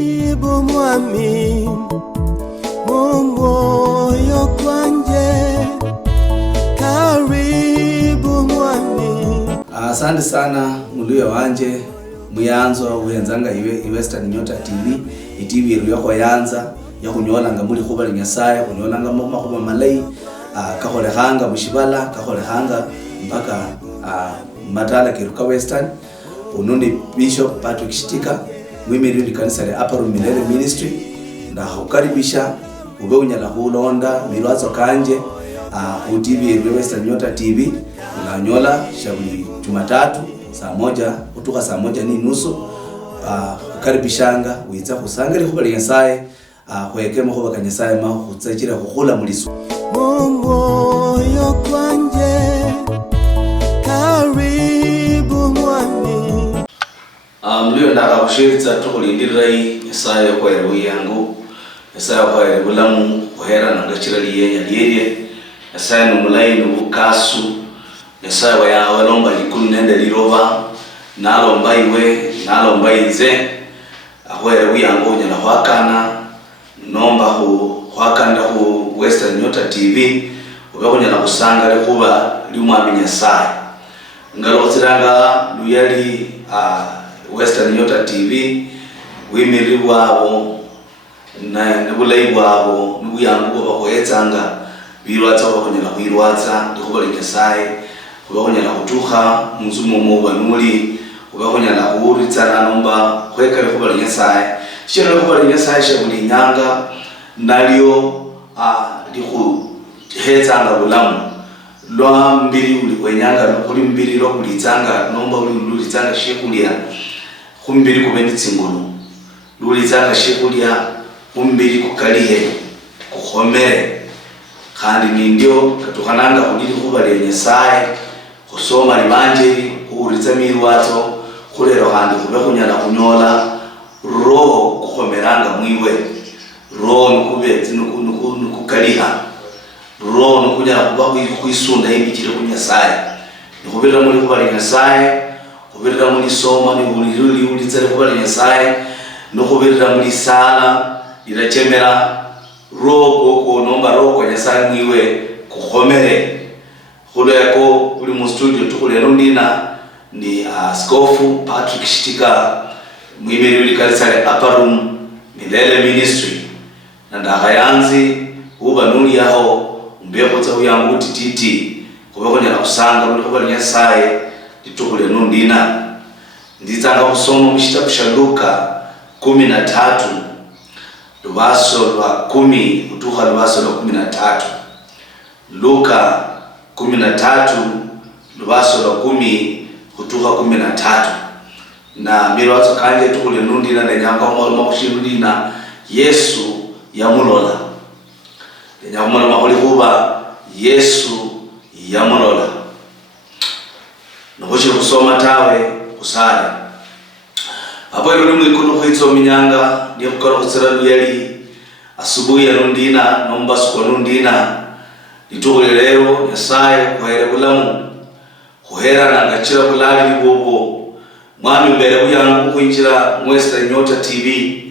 Karibu mwami mumoyo kwanje, karibu mwami. Asante sana muluya wanje muyanzo wenzanga Western Nyota TV, TV yako yanza ya kunyolanga muri khubali Nyasaye, kunyolanga makhuba malai kakholehanga mushibala, kakholehanga mpaka matala kiruka Western. Unoni Bishop Patrick Shitika mwimiri kanisa la Upper Room Milele Ministry, na hukaribisha ube unyala kulonda milwazo kanje ku TV Western Nyota TV. Unanyola shabuli Jumatatu saa 1 kutoka saa 1:30 ukaribishanga wiza kusangale khubali Nyasaye kwekemo khuba kanyasaye ma khutsakira khukhula muliso moyo kwanje, karibu mwami. Mlio ndaka kushiritsa tukulindirira Nyasaye kwa yangu, Nyasaye kwa bulamu kuhera na ngachiraliye yaliye, Nyasaye numulai nubukasu, Nyasaye walomba likulu nende liroba, nalomba iwe, nalomba inze, ahwere yangu nyala hwakana, nomba hwakanda hu Western Nyota TV, ubeko nyala kusanga likuba liumwami Nyasaye. Ngalotsiranga luyali Western Nyota TV, wimiri wabo na nebulayi bwabo nubuyangu bakoyetsanga birwatsa bakonyala kwirwatsa ndikubali Nyasaye, bakonyala kutukha munzumo banuli, bakonyala kuuritsana nomba kwekale kubali Nyasaye. Shino kubali Nyasaye shabuli nyanga nalyo hetsanga bulamu lwa mbiri uli kwenyanga kuli mbiri lo kulitsanga nomba ulitsanga shekulia kumbiri kubendi tsingulu, lulitsanga shekulia kumbiri kukaliye kukhomere kandi nindio katukhananga kudili khubali Nyasaye, khusoma libanjeli, khuuritsa milwatso, khulero khandi khube khunyala kunyola roho kukhomeranga mwiwe, roho nukubetsi nukukaliha, roho nukunyala kuba khuisunda imichile ku Nyasaye. Nikhubirira muli khubali Nyasaye, khubirira muli soma ni ulitsele khubali Nyasaye, nukhubirira muli sala ilachemera roho ko nomba roho kwa Nyasaye mwiwe kukhomere. Khuleko uli mu studio tukuleno ndina ni Askofu Patrick Shitika mwimiri uli kanisa la Upper Room Milele Ministry, na ndakayanzi uba nuli yaho umbekotsa uyangu tititi kubeko nyala kusanga uli khubali Nyasaye litukuleno ndina. Nditsanga kusoma mushitabu sha Luka 13 lubaso lwa 10 kutukha lubaso lwa 13. Luka 13 lubaso lwa 10 kutukha 13. Na milwatso kanje tukule nundina nenyanga omoloma kushindina Yesu yamulola. Nenyanga omoloma kuli kuba Yesu yamulola. Nokushi kusoma tawe kusale. Hapo ilo mwikulu khwitso minyanga ndiye kukala kutsira luyali asubuhi ya nundina nomba suko nundina litukule lero Nyasaye kuhere bulamu kuhera na ngachira bulali libobo mwami mbere buyangu kuinjira Western Nyota TV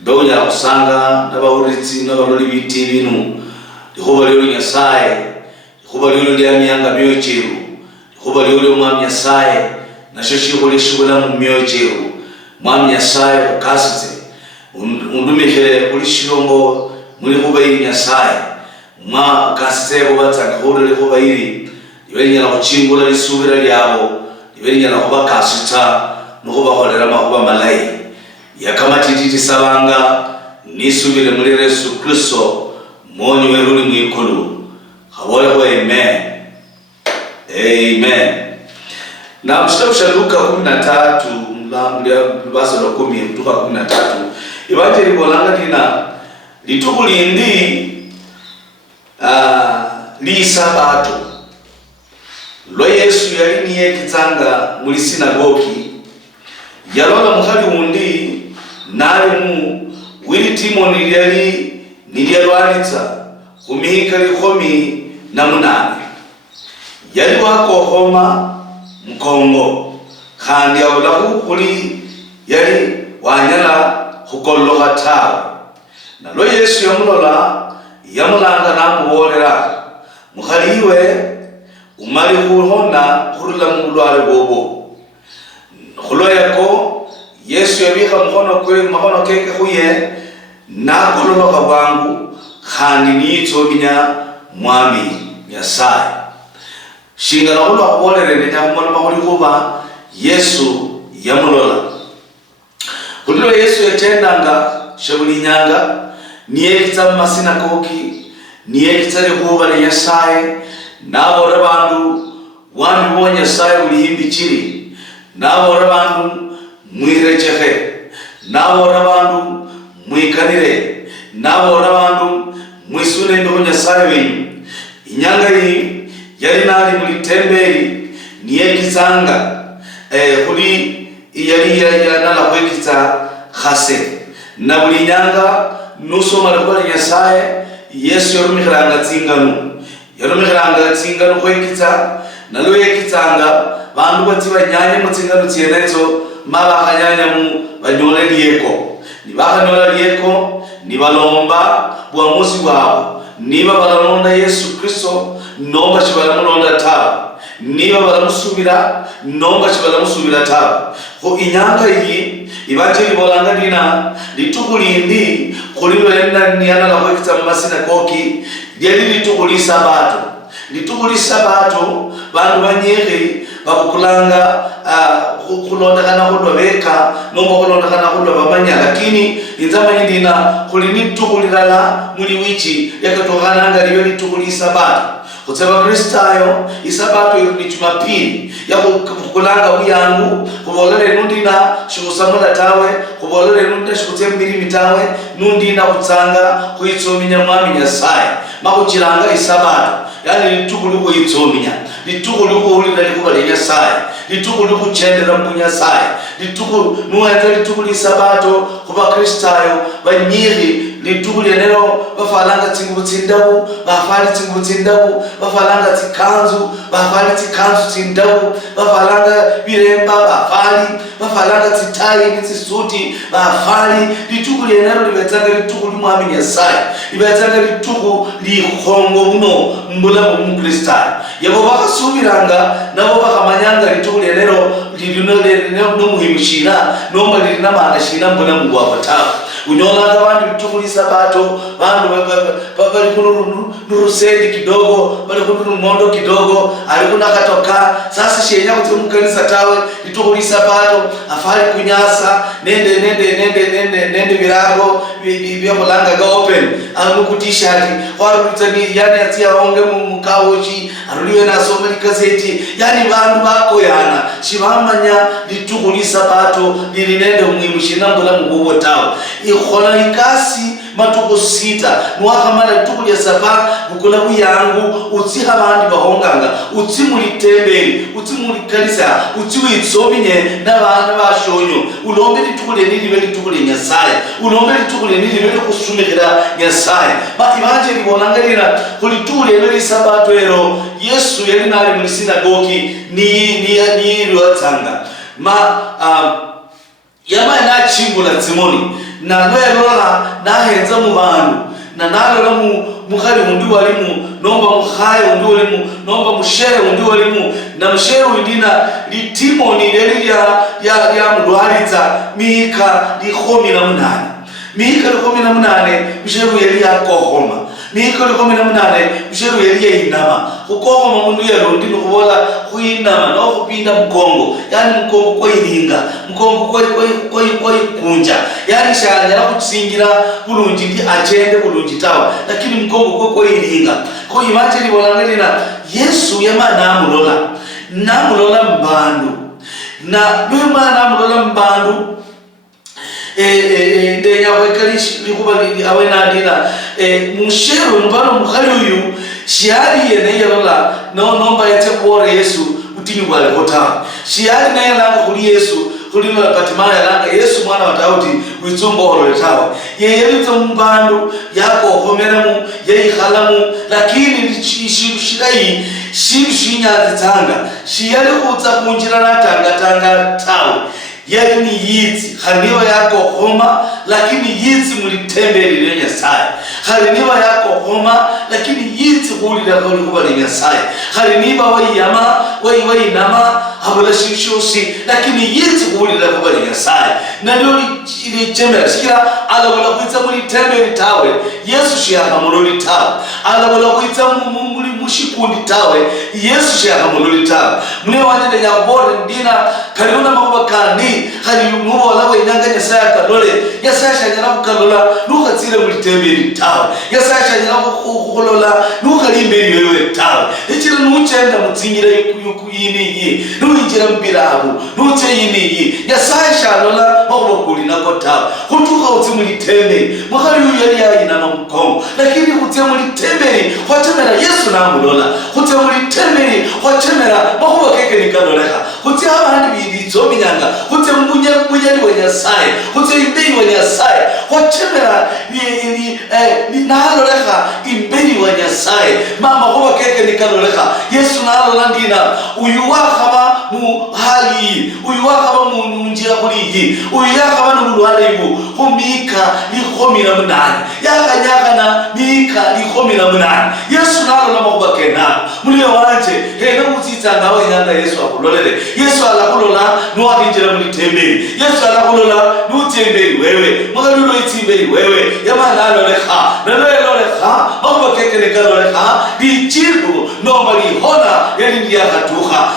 donya kusanga nabahuritsi nabaloli biti binu likhuba lyo Nyasaye, likhuba lyo lya myanga myochiru, likhuba lyo mwami Nyasaye nasho shikholeshibula mu myochiru. Mwami Nyasaye ukasize undumikhere kuli shilombo muli kuba ili Nyasaye mwa ukasize kubatsanga khulele kuba ili libenyala kuchingula lisubira lyabo, libenyala kuba kasita nukuba kholera makuba malayi yakamatititi sabanga nisubire muri Yesu Kristo monyo weruli mwikulu khabole ko amen. Amen. Na mshitabu sha Luka 13 lubaso lwa 10 kutuka 13 Evanjeli bolanga dina litukulindi li sabato lo Yesu yali niye kitsanga muli sinagogi yalola mukhali undi nali mu wili Timoni yali niliyalwalitsa kumihika 18 yali wakohoma mkongo khandi abulaku kuli yali wanyala khukoloka tawe. Nalo Yesu yamulola yamulanga namubolera, mukhaliwe umali khuhona khurula mulwale bobo. Khulweyako Yesu yabikha makhono keke khuye nakololoka bwangu khandi niyitsominya mwami Nyasaye. Shinga na khulwa khubolere nyakhumoloma khuli khuba Yesu yamulola. Khulilo Yesu yatendanga shabulinyanga niyekitsa mumasinagogi niyekitsa likhuba lya Nyasaye nabora bandu wandu bo Nyasaye bulihimbikili, nabora bandu mwirechekhe, nabora bandu mwikanire, nabora bandu mwisune ndo Nyasaye wenyu. Inyanga hii yali nali mulitembeli niyekitsanga kuli yali nala kwekitsa khase na bulinyanga nusoma lakwa Nyasaye. Yesu yarumikhiranga tsingano kwekitsa nalo yekitsanga bandu bati banyanye mu tsingano tsienetso mabakhanyanya mu banyole liyeko, nibakhanyola liyeko nibalomba bwamusi bwabo niba balalonda Yesu Kristo nomba shibalamulonda tawe, niba balamusubira nomba shibalamusubira tawe. Ko inyanga iyi ibanje libolanga dina litukulindi kulilwenda niyana la kwekitsa mumasinagogi lyali litukuli Sabato. Litukuli Sabato bandu banyekhi bakukulanga kulondakana khulwa beka nomba kulondakana khulwa bamanya, lakini inzama ndina kulini tukulilala muli wichi yakatokhananga libe litukuli Sabato. Kutseba Kristayo Isabato ni Jumapili ya kukulanga buyangu kubolere nundina shikusamula tawe, kubolere nundina shikutembiri mitawe, nundina kutsanga kuitsominya mwami Nyasaye makuchilanga Isabato. Yani litukuli kuitsominya, litukuli kuhulira likuba lya Nyasaye, litukuli kuchendera mu Nyasaye, litukuli Sabato kuba Kristayo banyiri. Litukuli enero bafalanga tsingubu tsindabu, bafali tsingubu tsindabu, bafalanga tsikanzu, bafali tsikanzu tsindabu, bafalanga biremba, bafalanga tsitayi nitsisuti, bafali. Litukuli enero libetsanga litukuli mwami Nyasaye, libetsanga lituku likhongo muno mbulamu mukristayo. Yabo bakasubiranga nabo bakamanyanga litukuli enero lilino nomuhimushira nomba lilina maana shina mbulamu bwabo tawe. Unyola abantu litukuli Sabato bandu bali kunurusendi kidogo, bali kunurumondo kidogo, alikuna katoka sasa shenya kuti mukanisa tawe litukuli Sabato afali kunyasa nende virago bya kulanga ga open anukutisha warutani yani atia onge mukawochi aruliwe na someli gazeti yani bandu bako yana shibamanya litukuli Sabato lilinende mwimushina mbula mugobo tawe ikhola ikasi matuko 6 nwakamala litukuli Sabato bukula buyangu utsiha bandi bahonganga utsimulitembeli utsimulikalisa utsiwitsominye nabana bashonyo ulombe litukuli nilibe litukuli Nyasaye, ulombe litukuli nilibe kusumikira Nyasaye. Ibanje libonangalira kulitukuli nili Sabato ero Yesu yali nali mu sinagogi ni lwatsanga yama na chimbula tsimoni na lola nahenza mu bantu na nalola mukhali undi walimu nomba mukhaye undi walimu nomba mushere undi walimu na mushere windina litimoni leli ya mudwalitsa Mika 18. Mika 18 musheru yeli yakohoma. Mika 18 musheru yeli yinama. Kukohoma mundu yarundi nukubola kuinama no kupinda mkongo. Yani mkongo kwa iringa, mkongo kwa ikunja. Yani shanyala kutsingira bulungi ndi achende bulungi tawa. Lakini mkongo kwa iringa. Kwa imagine bolangalina Yesu yama namulola mbandu. Na numa namulola mbandu ndenya kwekalishi likuba awena dina mushero mbano mukhali uyu shiali yene yalola nomba yete kuore Yesu utini wale kota shiali na yalanga kuli Yesu kulino patimaya yalanga Yesu mwana wa Daudi witsumbo oletawa yeyelito mbandu yako homeremu yeyikhalamu lakini shirai shinyazitanga shiyali kutsa kunjira natanga tawe yali ni yitsi khaniba yako khoma lakini yitsi mulitembelile Nyasaye khaniba yako khoma lakini yitsi khulila kuba ni Nyasaye khaniba wayinama habula shishosi lakini yitsi khulila kuba ni Nyasaye nalyo lichembera shikira alabula kuitsa mulitembeli tawe Yesu shiyaka muloli tawe alabula kuitsa mushikundi tawe Yesu shiyaka muloli tawe mune wanende nyabore ndina kaliuna makuba kandi khali nubo lawe nyanga Nyasaye kalole Nyasaye shanyala kukalola nukatsile mulitembeli tawe Nyasaye shanyala kukulola nukalimbeli wewe tawe echira nuchenda mutsingira yini nuinjira mbirabu nuche yini Nyasaye shalola makuba kuli nako tawe kutuka utsi mulitembeli mwakali uyu yali na mkongo lakini kutse mulitembeli kwatemera Yesu namulola kutse mulitembeli kwatemera makuba keke nikaloleka kutse abandi bibitso minyanga kutse munyali wa Nyasaye kutse imbeli wa Nyasaye kwatemera ni naloleka imbeli wa Nyasaye mama kuba keke nikaloleka Yesu nalola ndina uyu wakaba mu hali uyu wakaba mu njira kuligi uyu yakaba n'ulwalibu humika likhomina munani yakanyakana mika likhomina munani Yesu nalola makuba kena mulio wanje hena utsitsa ngawe nyanga Yesu akulolele Yesu alakulola nuwakinjira mulitembeli Yesu alakulola nutembeli wewe mwakalulo itimbeli wewe yamana alolekha nalolekha makuba keke nikalolekha lichibu nomba lihona yali ndiyakatuha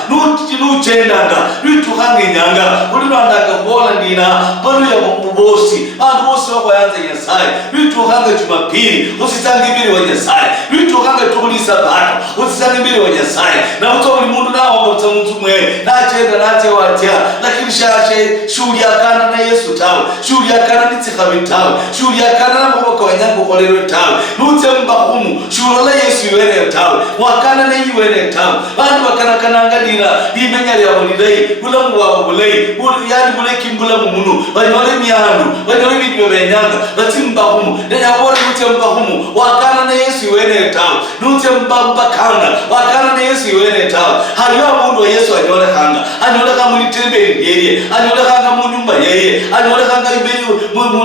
nuchendanga luituhange nyanga ulinandaka kuola ndina panu ya mubosi andu bosi wako yanza Nyasaye luituhange Jumapili usitange mbili wa Nyasaye luituhange tukulisa bato usitange mbili wa Nyasaye na utobuli mundu nao mtu mwe nachenda nachewatia lakini shashe shuli akana na Yesu tawe shuli akana nitsikhabi tawe shuli akana na maboko wanyangu kolero tawe nutse mbahumu shulola Yesu yuwene tawe wakana na yuwene tawe bandu wakana kananga dina limenyali ya bolidai bulamu wa bolai yani buleki mbulamu munu banyole miandu banyole bidwe benyanga batimbahumu ndenya bora nutse mbahumu wakana na Yesu yuwene tawe nutse mbakanga wakana na Yesu yuwene tawe haliwa mundu wa Yesu anyole kanga anyole kanga mulitembeli yeye anyole kanga munyumba yeye anyole kanga ibeli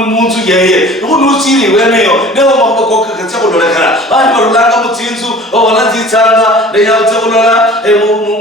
munzu yeye nusiri weneyo neho makoko kakatsa kulolekana bandi balulanga mutsinzu obananzitsanga ndenya utsebulola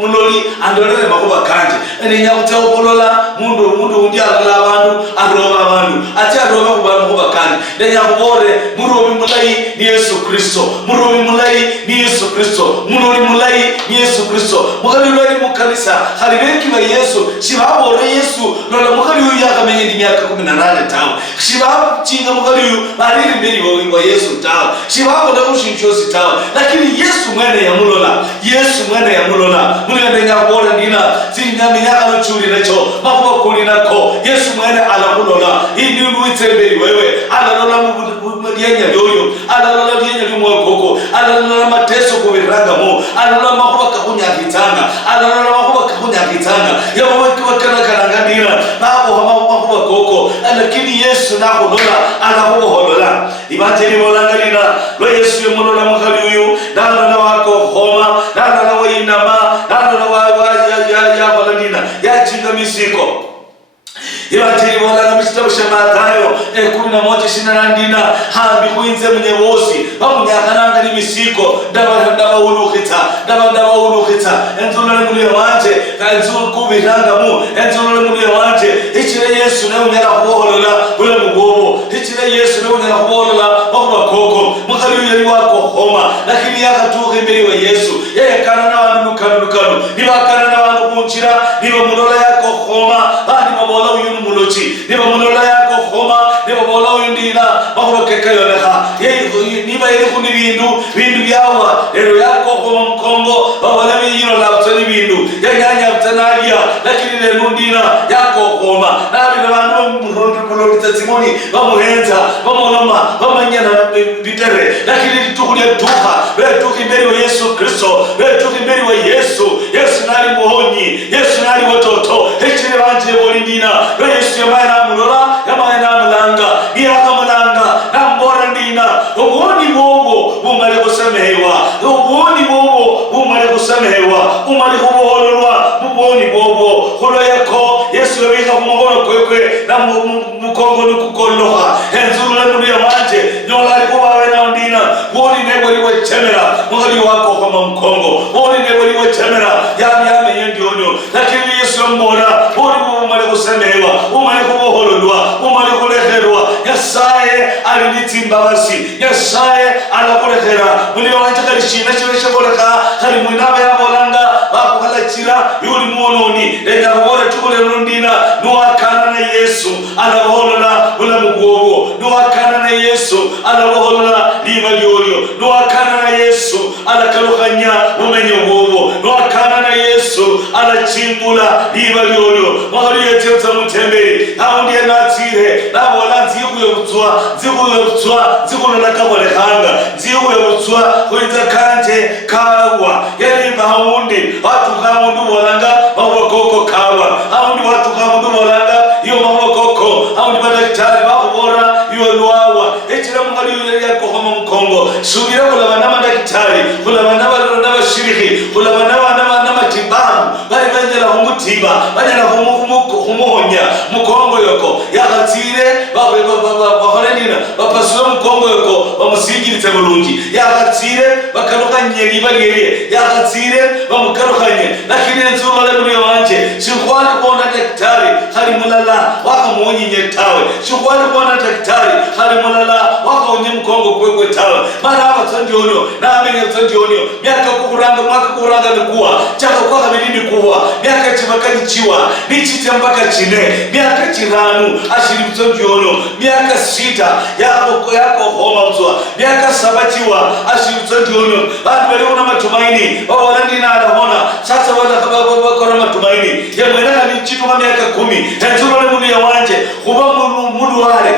muloli andolele makuba kanje ndenya utsebulola mundu undi alala abantu aroba abantu ati aroba kuba makuba kanje ndenya kubore murobi mulai ni Yesu Kristo murobi mulai ni Yesu Kristo muloli mulai ni Yesu Kristo mukali loli mukanisa halibeki ba Yesu shibabore Yesu lola mukali uyu yakamenye ndi myaka 18 tawo shibabu chinga mukali uyu bariri mbili wa Yesu tawo shibabu na kushinchosi tawo lakini Yesu mwene ya mulola Yesu mwene ya mulola mulende nyabora ndina zinyami nyaka churi nacho makuba kuli nako Yesu mwene ala mulola ini luitembeli wewe ala lola mudiyenya yoyo ala lola diyenya lumwekoko ala lola mateso kubiranga mo ala lola makuba kakunyakitanga ala lola makuba kakunyakitanga yawo wakana kananga ndina babo makuba koko lakini Yesu nakulola ala kuholola ibajeli molangalina lo Yesu yemulola mukali uyu nana wako homa nana wayinama nana ya balandina ya chinga misiko ibajeli molangalina mishitabu Mathayo 11:20 hambi kuinze mnyewosi bamunyakananga ni misiko ndaba ulukhitsa enzulole muliye wanje kanzulu kubiranga mu enzulole muliye wanje ichire Yesu nawe unyala kuholola ule mugobo ichire Yesu nawe unyala kuholola bakuba koko mukali yali wako homa lakini yakatuka imbere wa Yesu yeye kana na bantu lukanu nibakana na bantu kunchira niba mulola yako homa bandi babola uyu mulochi niba mulola yako homa niba bola uyu ndina bakuba kekayoleka yeye niba yeri kuni bindu byawa lero yako homa mkongo babola biyino labutani bindu yanyanya butanalia lakini lero ndina yako homa nabi bantu mulobita Simoni bamuhenza bamoloma bamanyana bitere lakini litukulia tuha betuki mbele wa Yesu Kristo betuki mbele wa Yesu nali muhonyi Yesu nali watoto hechire banje bolindina Yesu yamana mulola yamana mulanga yakamulanga nambora ndina uboni bobo bumale kusamehewa uboni bobo bumale kusamehewa umali kuboholwa uboni bobo holo yako Yesu yabika kumugono kwekwe na mukongo nukukoloha enzulu lemulia wanje nyola alikuwa wena ndina woni neboli wechemera mwali wako kama mkongo woni neboli wechemera yame yendionyo lakini Yesu mbona woni umale kusemewa umale kuboholwa umale kuleherwa Nyasaye alinitimba basi Nyasaye alakulehera muli wanje kalishina chile koleka kali mwinaba ya bolanga bakuhalachira yuli muononi enda bora tukule ndina nuakana na Yesu alabohola ula mugogo nuakana na Yesu alabohola liba lyolyo nuakana na Yesu alakaluhanya umenye bobo nuakana na Yesu alachimbula liba lyolyo mwali yeteza mutembere aundi natire nabola nzikuyobutswa zikulola kabole hanga nzikuyobutswa kuita kanje kawa yeli bahaundi watu kamundu bolanga mabokoko kawa aundi watu kamundu bolanga iyo mabokoko aundi badaktari bakubora iyo lwawa ekira mungali yako kama mkongo subira kula bana madaktari kula bana bashiriki kula bana matibabu bali banjala humutiba banjala humuhonya mukongo yoko yakatire baholenina bapasura mukongo yoko bamusigirize bulungi yakatire bakaruka nyeri bagere yakatire bamukarukanye lakini nzuma leo wanje sikwani kuona daktari hali mulala wakamuonye nyetawe sikwani kuona daktari hali mulala wakaonye mkongo kwekwe tawe mara hapa tondionyo na amenye tondionyo miaka kukuranga mwaka kukuranga nikuwa chaka kwa kabili nikuwa miaka chibakani chiwa nichite mpaka chine miaka chiranu ashiri tondionyo miaka sita yako homa mzwa miaka sabatiwa ashiri tondionyo bado waliona matumaini walandina alahona sasa wakora matumaini ya mwena ni chitu kwa miaka 10 enzuro le muli ya wanje kuba muluare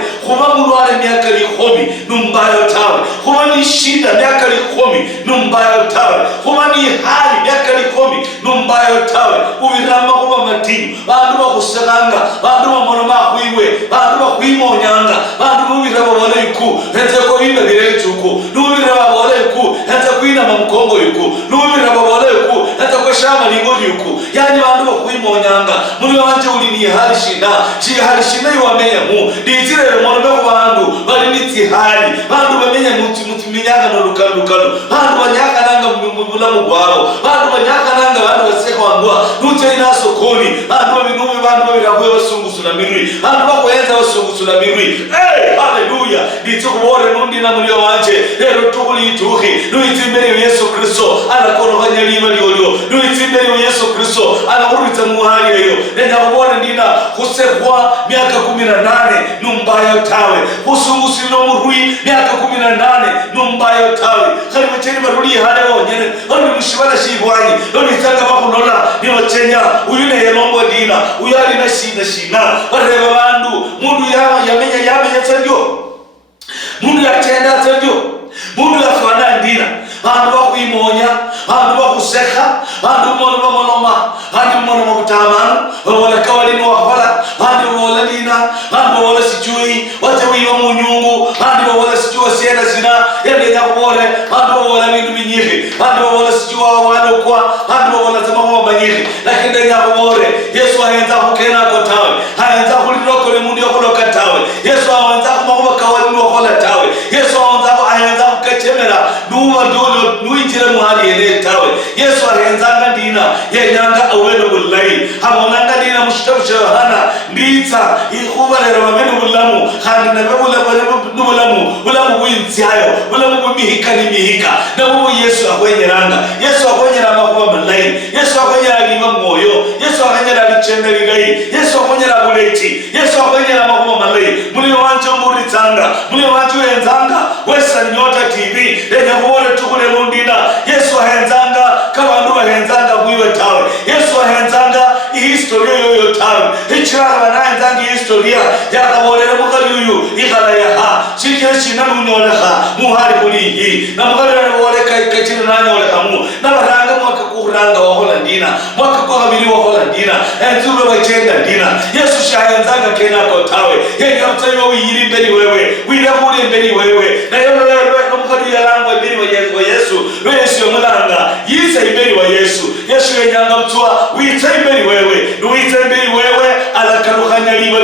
miaka 10 numbayo tawe kuba ni shida miaka 10 numbayo tawe kuba ni hali miaka 10 numbayo tawe ubirama kuba matini bandu bakusanga bandu bamonoma kuiwe bandu bakuimonyanga bandu ubiraba wale iku enzeko ina direchuku ubiraba wale iku enzeko ina mamkongo iku ubiraba wale iku enzeko shama lingoli iku yani bandu bakuimonyanga muri wanje uli ni hali shina iwamenya mu ditire monome ku bandu bali niti hali bandu bamenya mutuminyaga no lukalo bandu banyaka nanga mubulamu bwabo bandu banyaka nanga bandu baseka wangwa nute ina sokoni bandu babinumi bandu babirabuye basungusula mirwi bandu bakoyenza basungusula mirwi haleluya ditubore nundi na muri wanje rero tukuli tuhi nuitimbere Yesu Kristo alakorohanya liba lyolyo nuitimbere Yesu Kristo alahurita muhali yeyo nenda kubona ndina kusekwa miaka 18 numbayo tawe usungusilo murui miaka 18 numbayo tawe kali mcheni baruli hale wonyene oni mushibala shibwanyi oni tanga bakunola ni wachenya uyune yelongo dina uyali na shina bareba bandu mundu yamenya tsanjo mundu yatenda tsanjo mundu yafana ndina bandu bakuimonya bandu bakuseka bandu monoma bandu kutamana wala kawalini wahola bandu wala dina bandu wala sijui watewiwa munyungu bandu wala sijui siena zina yende yakubore bandu wala bindu binyihi bandu wala sijui wala kwa bandu wala zama banyihi lakini yakubore Yesu ahenza kukena kotawe ahenza kuliroko le mundu yokuloka tawe Yesu ahenza kumakuba kawalini wahola tawe Yesu ahenza kukachemera nuwa dolo nuinjira muhali ele tawe Yesu ahenzanga ndina yenyanga awelo bullahi hamonanga dina mushtabshahana nditsa ikubalera bamene bulamu kandi bulamu bwinziayo bulamu bwimihika nabo Yesu akwenyeranga Yesu akwenyera makuba bullahi Yesu akwenyera lima moyo Yesu akwenyera lichenderigai Yesu akwenyera buleti Yesu akwenyera makuba bullahi muli wanje muritsanga muli wanje wenzanga wesa nyota TV enya kuone tukule lundina Yesu ahenzanga kama bandu bahenzanga kuiwe tawe Yesu ahenzanga historia yoyo tawe ichara banahenzanga historia yakabolera mukali uyu ikala yaha chikire china munoleka muhali kulihi na mukali boleka kachino nanyoleka mu na baranga mwaka kuranga wa Hollandina mwaka kwa kabili wa Hollandina enzuro wachenda ndina Yesu shahenzanga kena kwa tawe yenya mtayo uyiri mbeli wewe wirabule mbeli wewe na yolo mukali yalango mbeli wa Yesu yomulanga yise imbeli wa Yesu yenyanga mtwa wita imbeli wewe nuwita imbeli wewe alakaruhanya liba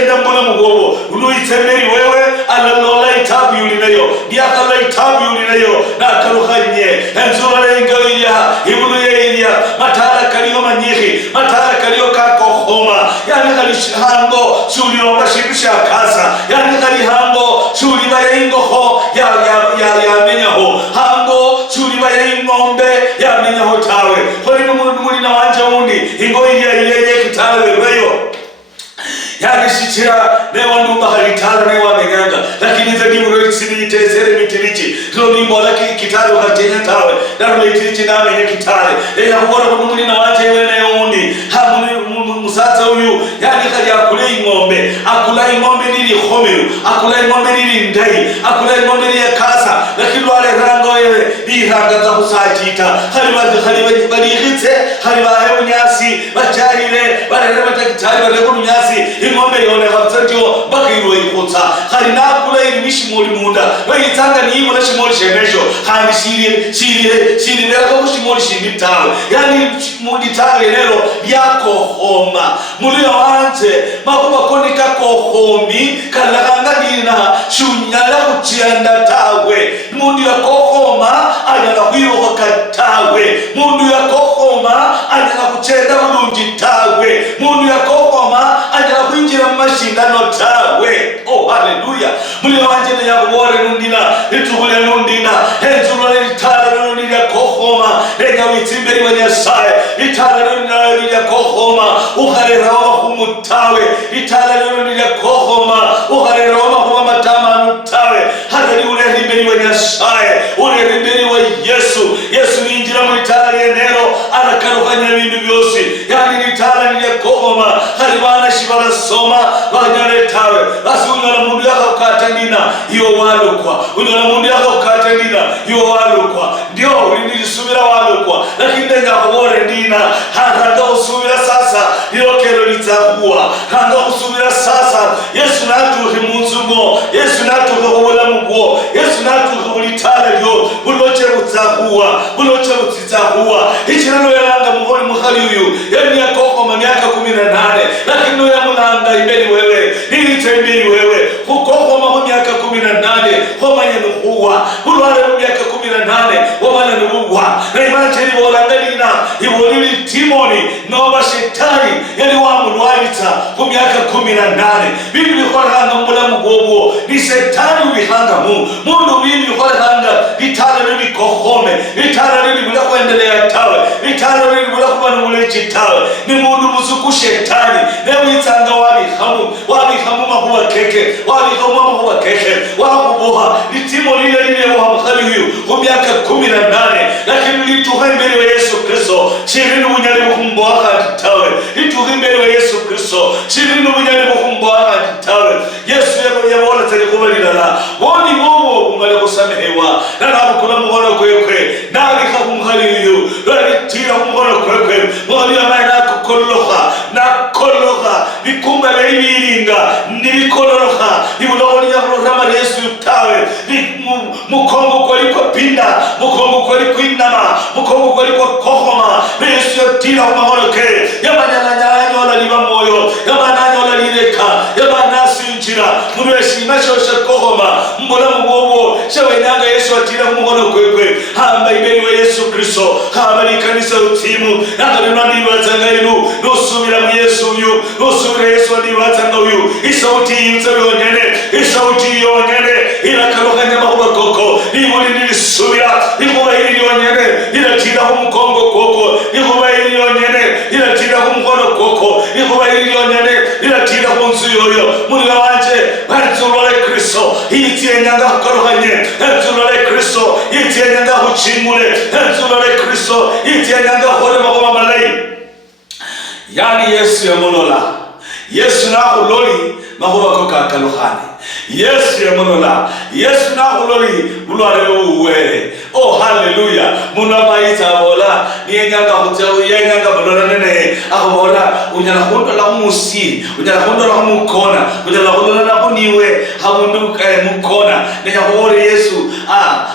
chenda mbona mugobo unuitsemeri wewe alalola itabu yulinayo yakala itabu yulinayo na karuhanye enzura lengoya ibuluyeya matala kaliyo manyihi matala kaliyo kakohoma yani kalishango sulio bashibisha kasa yani kalihango suliba ingoho ya menyaho hango suliba ingombe ya menyaho tawe holi muri na wanja undi ingoya ile kitawe weyo yani sichira ne wandu bahari tala ne wamenyanga lakini zaidi bro sibitesere mitirichi zo nimbo laki kitale wakatenya tawe daru mitirichi na amenye kitale ya kubora muri na wanja wewe undi hamuni musatsa huyu yani kaja akule ngombe nili khomeru akula ngombe nili ndai akula ngombe nili kasa lakini wale rango yewe ni ranga za kusajita haliwa balihitse haliwa hebunyasi bajarire barere batakitali barere bunyasi ngombe yone habzatyo bakiro ikutsa halina akula irishi muri munda bayitanga ni ibona shimori shemesho handi shiri bera ko shimori shimitawe yani muditale lero yako homa muri wanje makuba konika ko homi kalanga dina shunyala kuchianda tawe mundu yakohoma anyala kwiro katawe mundu yakohoma anyala kuchenda bulungi tawe mundu yakohoma anyala kwinjira mashindano tawe. Oh haleluya muri wanje ne yakubore nundina litubule nundina henzulole litala nundina kohoma lenga witimberi wanyasaye litala nundina kohoma uharera kumutawe litala nundina kohoma uharera kumatama tawe hadali ule rimberi wanyasaye ule rimberi wa Yesu injira muri litala yenero anakarufanya bintu byose yani litala ni kohoma haribana shibara soma banyale tawe basi unyala mundu yakakatandina iyo walukwa unyala mundu yakakatandina iyo walukwa ndio ulinisubira walukwa lakini ndenga kubore ndina hanga usubira sasa iyo kero litakuwa hanga usubira sasa Yesu natuhe munzumo Yesu natuhe kubula mugo Yesu natuhe kulitala lyo buloche butakuwa buloche butitakuwa ichirano yalanga muholi mukhali uyu yani yakoko miaka 18 lakini no yamulanga imbeli wewe nilitembeli wewe kukoko kwa miaka 18 homanya nukuwa bulwale miaka 18 wamana nukuwa na imani ibolangalina ibonili timoni noba shetani yali wamulwalita kwa miaka 18 bibi bikoranga mbula mugobo ni shetani ubihanga mundu bibi bikoranga litala lili kohome litala lili bila kuendelea tawe litala lili bila kubanumulechi tawe ni mundu musuku shetani newe itanga wabihamu mahuwa keke wabihamu mahuwa keke wakubuha litimo lile wa mkhali huyu kwa miaka 18 lakini lituha mbele wa Yesu Kristo chirinu unyale mkumboaka tawe lituha mbele wa Yesu Kristo chirinu unyale mkumboaka tawe Yesu yabola tele kubalila la woni momo kumale kusamehewa na nabukula muhono kwekwe nabika kumkhali huyu lalitira muhono kwekwe mwali amana nakoloha bikumba beibiringa nibikololoha ibuloni yakurama Yesu tawe mukongo kwaliko pinda mukongo kwaliko inama mukongo kwaliko kohoma Yesu yatira umahoroke yabanyanya nyola liba moyo yabanyanya nyola lireka yabanasi njira mubeshima shosha kohoma mbola mubobo shawe nyanga Yesu atira umuhono kwekwe hamba ibeli wa Yesu Kristo hamba likanisa utimu nakalunani batangairu nosubira mu Yesu uyu nosubira Yesu ndi batanga uyu isauti yitsabonyene isauti yonyene irakaruhanya mahuba koko ibuli nilisubira ikuba hili yonyene iratira umukongo koko ikuba hili yonyene iratira umukono koko ikuba hili yonyene iratira kunzu yoyo muri wanje banzulole Kristo itie nyanga karuhanye banzulole Kristo itie nyanga huchimule banzulole Kristo itie nyanga hore mahuba malai yani Yesu ya monola Yesu na uloli mahuba koka kaluhani Yesu ya monola Yesu na uloli bulwale uwele. Oh haleluya munamaita bola niyenyanga hutawu yenyanga bola nene ahobola unyala hondo la musi unyala hondo la mukona unyala hondo la kuniwe hamundu mukona nenya hore Yesu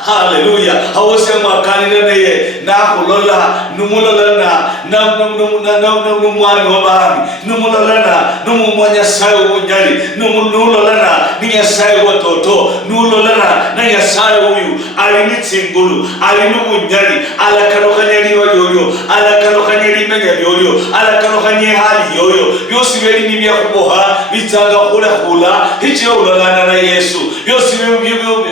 haleluya hawose mwakani nene na kulola numulola n'umwami w'abami n'umulolana n'umumwanyasaye w'ubunyali n'ulolana n'inyasaye w'atoto n'ulolana n'inyasaye uyu alini tsingulu alini ubunyali alakalokanya liwa lyolyo alakalokanya limenya lyolyo alakalokanya hali yoyo byosi beli nibya kuboha bitanga khula hichi ulolana na Yesu byosi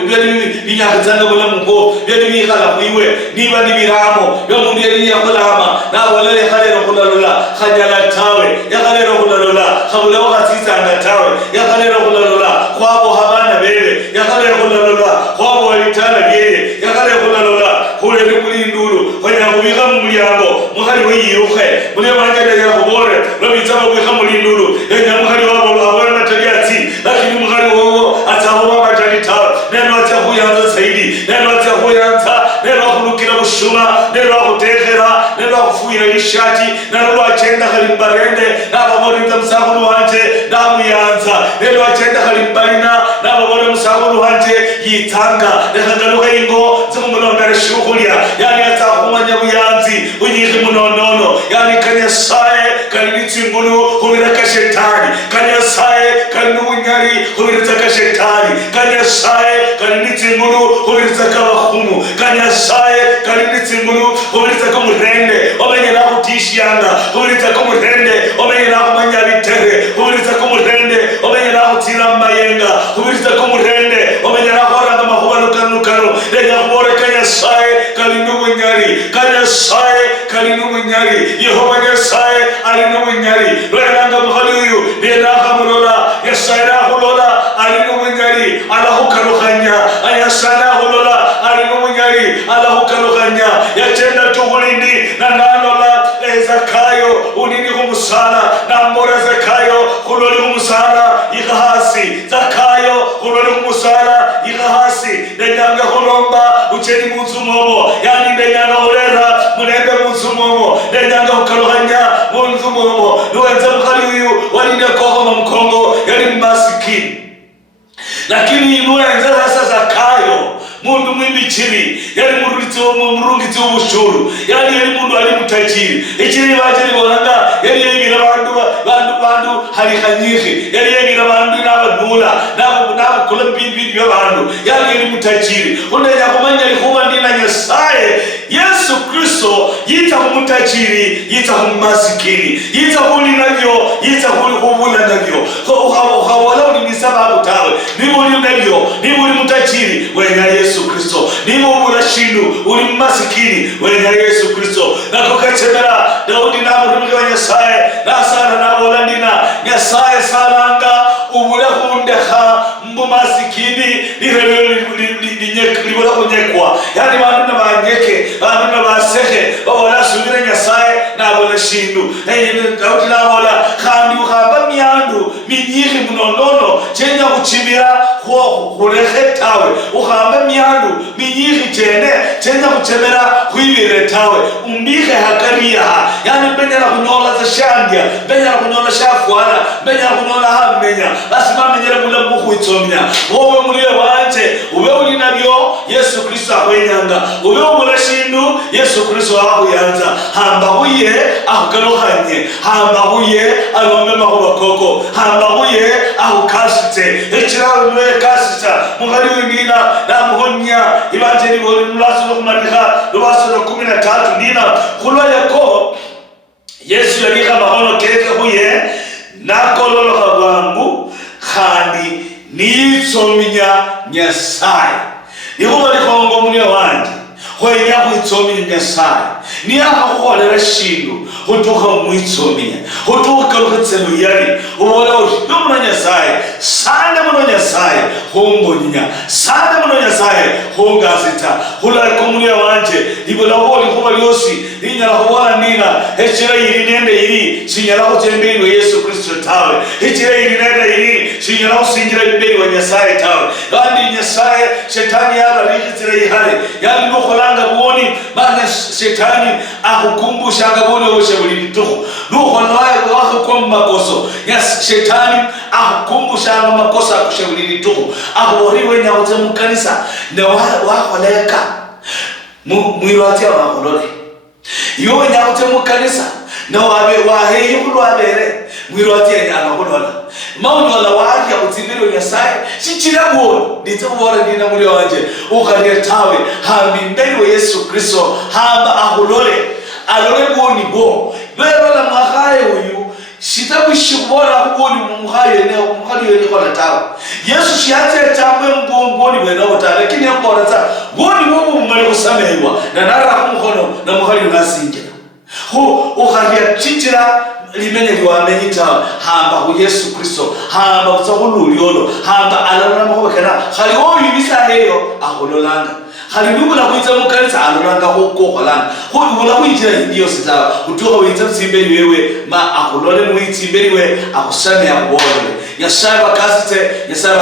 beli binyakazanga bula mungo beli bikhala kwiwe niba nibiramo byo mundu yali yakolama na walale khalero khulalola khanyala tawe yakhalero khulalola khabula wakatitanga tawe yakhalero khulalola kwabo habana bebe yakhalero khulalola kwabo walitana yeye yakhalero khulalola khulele kulindulu kwanya kubika mu mulyango mukhali weyiruke mune banjale yakubore babitsaba kubika mu lindulu enya mukhali wabo abona tayati lakini mukhali wao atahoba batali tawe neno atakuyanza zaidi neno atakuyanza neno kulukira bushuma neno akutekera neno akufuira ishati neno achenda kalimbarende nababorinza musakulu wanje namuyanza neno achenda kalimbarina nababore musakulu wanje yitanga nekagaruka ingo zimumulondera shughulya yani atakumanya buyanzi unyike munonono yani kanyasaye kalibitsingulu kubiraka shetani kanyasaye kalinubunyari kubiraka shetani kanyasaye kalibitsingulu kubiraka bahumu kanyasaye kalibitsingulu kubiraka murende omenye nakutishiyanga kubiraka murende omenye nakumanya bitere kubiraka murende omenye nakutira mayenga kubiraka murende omenye nakora mahubalukano lenya kubore kanyasaye kalinubunyari kanyasaye kalinubunyari Yehova nyasaye alinubunyari lwenanga mukhaliyu nenaka mulola yasaye nahulola alinubunyari alahukalukanya ayasana hulola alinubunyari alahukalukanya yachenda tuhulindi na nalola Zakayo unini kumusala na mbora Zakayo kuloli kumusala ikahasi Zakayo kuloli kumusala ikahasi nenyanga kulomba ucheni munzumomo yani nenyanga ulera munende munzumomo nenyanga ukalukanya munzumomo nuwenza mkhali uyu waline kohoma mkongo yani masikini lakini inuenza sasa Zakayo mundu mwimbichiri yali murungitsi ubushuru yali mundu ali mutajiri ichiri bajiri bonanga yali yibira bandu halikanyiki yali yibira bandu n'abadula n'abakula mbimbi by'abantu yali mutajiri unenya kumanya likuba ndina Nyasaye Yesu Kristo yita umutajiri yita umasikini yita huli navyo yita huli kubula navyo ukawala uli sababu tawe nibo uli navyo nibo uli mutajiri wenya Yesu Kristo nibo uli shindu uli masikini wenya Yesu Kristo na kukachemera Daudi na murumike wa Nyasaye na sana na wolandina Nyasaye salanga ubula kundeha mbu masikini libula kunyekwa yani bandu na banyeke bandu na basehe babona subira Nyasaye na bola shindu Daudi na bola khandi ukhamba myandu minyihi munonono chenya kuchimira kulehe tawe ukhamba myandu minyihi chenya kuchemera kuibire tawe umbike hakaria yani benyala kunyola za shandia benyala kunyola shafwana benyala kunyola hamenya basi mamenyele mula mukuitsomya wowe muliwe wanje ube uli nabyo Yesu Kristo akwenyanga ube umula shindu Yesu Kristo akuyanza hamba huye akukalukanye hamba huye alombe mahuba koko hamba huye akukasite echirawe nwe kasita mughali wengina na muhonya ibanjeni boli mulaso lokumanika lubasolo 13 nina kulwa yako Yesu yalika mahono keke huye nakololo kabwangu khandi nitsominya Nyasaye Yehova likongo mune wanje hoya kuitsominya Nyasaye ni akakholera shindu hutuka muitsominya hutuka lukhetselo yali ubola ushimuna Nyasaye sande muno Nyasaye hombonya sande muno Nyasaye hongasita hulako mune wanje ibola woli kuba lyosi linyala kubona nina hechira yiri nende yiri sinyala kutembelwa Yesu Kristo tawe hechira yiri nende yiri sinyala kusingira imbeli wa Nyasaye tawe kandi Nyasaye shetani yaba likitira yihale yali nokholanga buoni bana shetani akukumbusha ngabone woshe buli bituko nukholaye wakho makoso shetani akukumbusha makosa akushe buli bituko akuboriwe nyawote mukanisa ne wakholeka mwirwatia wakolole Iyo wenya mu kanisa na wahe kulwabere mwirwatire nyanga kunola maunyola waje kutsimbiro nyasaye sichirabo nditsubora ndina muri wanje ukarye tawe hambi mbele Yesu Kristo hamba ahulole alole boni bo bera la mwahaye uyu sitabishibora kuboni mumuhaye ne umuhaye ne kola tawe Yesu shiate tamwe mbongoni bwena utale lakini yakora ta boni bo mumale kusamehewa na nara kumukono na muhaye nasinje ukarye chichira limene liwamenyita hamba ku Yesu Kristo hamba kutsakululiolo hamba alana mukobekana khali oyibisa heyo ahololanga khali ndubula kuitsa mukanisa alolanga kokolanga khubula kuitira ndiyo sita utuka uitsa tsimbeli wewe ma aholole muitsimbeli we akusame yakubole yasaba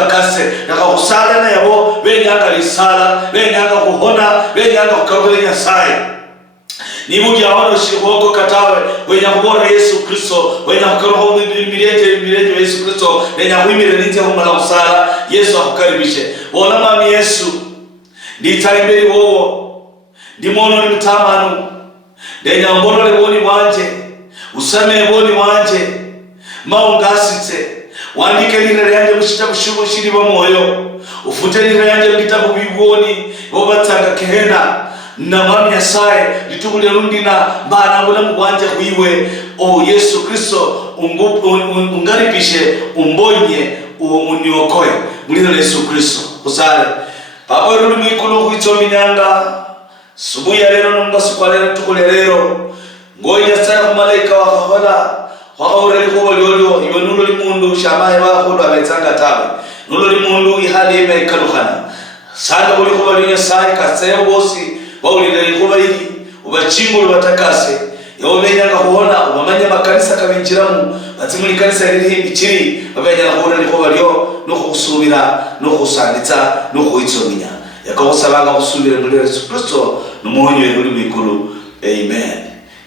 kasite nakakusala na yabo benyanga lisala benyanga kuhona benyanga kukarubela nyasaye nibugi ahono shihoko katawe wenya kubora Yesu Kristo wenya kukaroho mirete Yesu Kristo wenya kuimire nite humala kusala Yesu akukaribishe wona mami Yesu nditaimberi wowo ndimono ni mtamanu ndenya mbonole boni wanje usame boni wanje maungasitse wandike lile yanje mushitabu shubo shiri bamoyo ufute lile yanje ngitabu biboni obatanga kehena na mwami Nyasaye litugule rundina mbana bula mugwanje kuiwe o Yesu Kristo ungaripishe umbonye uniokoe mulino Yesu Kristo kusale papa ruli mwikulu kuitominyanga subu ya lero nombasu kwa lero tukule lero ngoja saya kumalaika wakahola wakaureli kubo liolio iwe nulo limundu shamahe wakudu abaitanga tawe nulo limundu ihali ime ikalukhana sanda kuli kubo liyo sahi kaseo bosi wawulile kuba hiki ubachingulu batakase yawomenyanga kuona ubamanya makanisa kabinjiramu batimuli kanisa lili bichiri babenyanga kuona likuba lyo nuko kusubira nuko kusanditsa nuko kuitsominya yakawusabanga kusubira muri Yesu Kristo numonyo yuri mikulu amen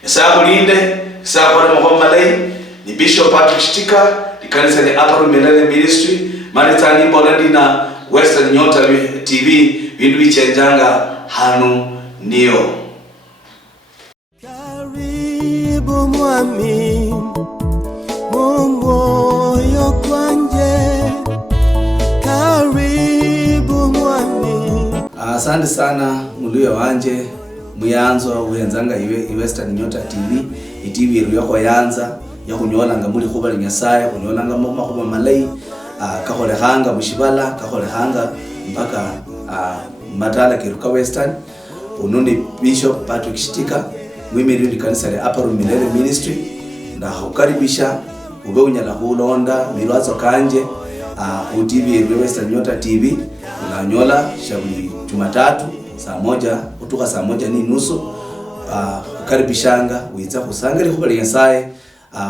yasa kulinde yasa kwa Muhammad ni Bishop Patrick Shitika likanisa ni Upper Room Ministry Maritani Bonadina Western Nyota TV bindu bichenjanga hanu ndio karibu mwami moyo kwanje karibu mwami. Asante sana mulio wanje muyanzo uhenzanga iwe Western Nyota TV TV yako yanza ya kunyolanga muri kuba Nyasaye kunyolanga mama kuba malai kakolehanga mushibala kakolehanga mpaka matala kiruka Western unoni Bishop Patrick Shitika mwimiri ndi kanisa le Upper Room Ministry na hukaribisha ube unyala kulonda milwazo kanje TV Western Nyota TV unanyola shabuli Jumatatu saa 1 kutoka saa 1:30 ukaribishanga uitsa kusangale kuba Nyasaye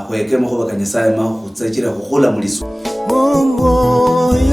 kwekemo kuba Nyasaye ma kutsakira kukula muliso moyo